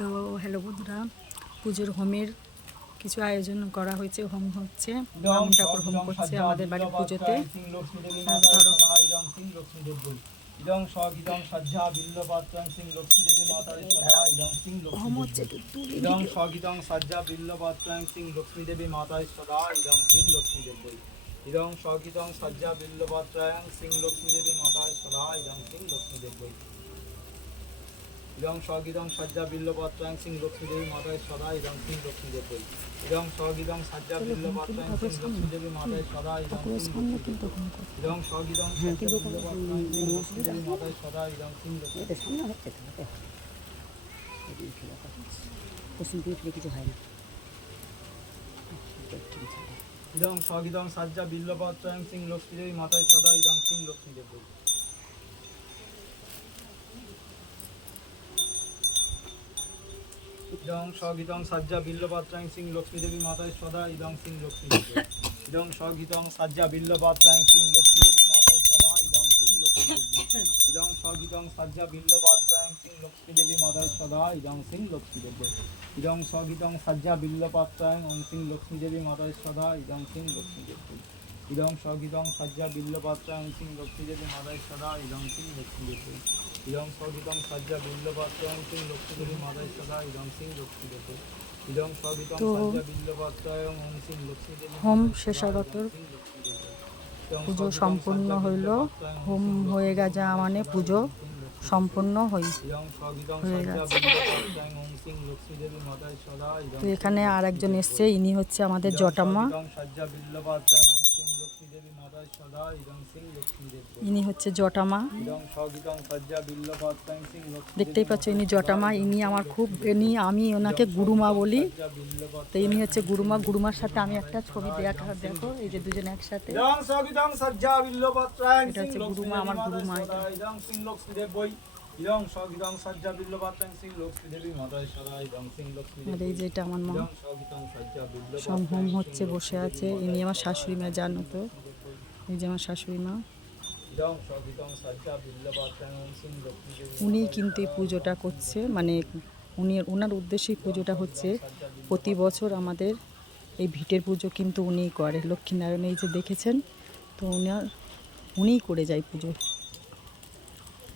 তো হ্যালো বন্ধুরা, পুজোর হোমের কিছু আয়োজন করা হয়েছে। হোম হচ্ছে, বামুন ঠাকুর হোম করছে আমাদের বাড়ির পুজোতে। ধরো হোম হচ্ছে, ইদং স্বগীতং সজ্জা বিল্লপত্রং সিং লক্ষ্মী দেবী মাতায় সদা ইদং সিং লক্ষ্মী দেবী ইদং স্বগীতং সজ্জা বিল্লপত্রং সিং লক্ষ্মী দেবী মাতায় সদা ইদং সিং লক্ষ্মী দেবী ইদং স্বগীতং সজ্জা বিল্লপত্রং সিং লক্ষ্মী দেবী মাতায় সদা ইদং সিং লক্ষ্মী দেবী ইদং স্বগীতং সজ্জা বিল্লপত্রং সিং লক্ষ্মী দেবী মাতায় সদা ইদং সিং লক্ষ্মী দেবী ইদং স্বগীতং সজ্জা বিল্লপত্রং সিং লক্ষ্মী দেবী মাতায় সদা ইদং সিং লক্ষ্মী পশ্চিম দিকে ফিরে কিছু হয় না। ইদং স্বগীতং সজ্জা বিল্লপত্রং সিং লক্ষ্মী দেবী মাতায় সদা ইদং সিং লক্ষ্মী দেবী ইদং স্বগীতং সজ্জা বিল্লপত্রং সিং লক্ষ্মী দেবী মাতায় সদা ইদং সিং লক্ষ্মী দেবী ইদং স্বগীতং সজ্জা বিল্লপত্রং সিং লক্ষ্মী দেবী মাতায় সদা ইদং সিং লক্ষ্মী দেবী ইদং স্বগীতং সজ্জা বিল্লপত্রং সিং লক্ষ্মী দেবী মাতায় সদা ইদং সিং লক্ষ্মী দেবী ইদং স্বগীতং সজ্জা বিল্লপত্রং সিং লক্ষ্মী দেবী মাতায় সদা ইদং সিং লক্ষ্মী দেবী ইদং স্বগীতং সজ্জা বিল্লপত্রং সিং লক্ষ্মী দেবী মাতায় সদা ইদং সিং লক্ষ্মী দেবী ইদং স্বগীতং সজ্জা বিল্লপত্রং সিং লক্ষ্মী দেবী মাতায় সদা ইদং সিং লক্ষ্মী দেবী ইদং স্বগীতং সজ্জা বিল্লপত্রং সিং লক্ষ্মী দেবী হোম শেষাগত পুজো সম্পূর্ণ হইল। হোম হয়ে গেছে মানে পুজো সম্পূর্ণ হয়ে গেছে। তো এখানে আর একজন এসছে, ইনি হচ্ছে আমাদের জটামা। ইনি হচ্ছে জটামা, দেখতেই পাচ্ছ ইনি জটামা। ইনি আমার খুব, আমি ওনাকে গুরুমা বলি। তো ইনি হচ্ছে গুরুমা। গুরুমার সাথে আমি একটা ছবি দেখো, এই যে দুজনে একসাথে। এটা হচ্ছে গুরুমা, আমার গুরুমা। আর এই যে এটা আমার মা। সব হোম হচ্ছে, বসে আছে। ইনি আমার শাশুড়ি মা, জানো তো, এই যে আমার শাশুড়ি মা। উনি কিন্তু এই পুজোটা করছে, মানে ওনার উদ্দেশ্যে পুজোটা হচ্ছে। প্রতি বছর আমাদের এই ভিটের পুজো কিন্তু উনিই করে, লক্ষ্মীনারায়ণ এই যে দেখেছেন। তো উনিই করে যায় পুজো।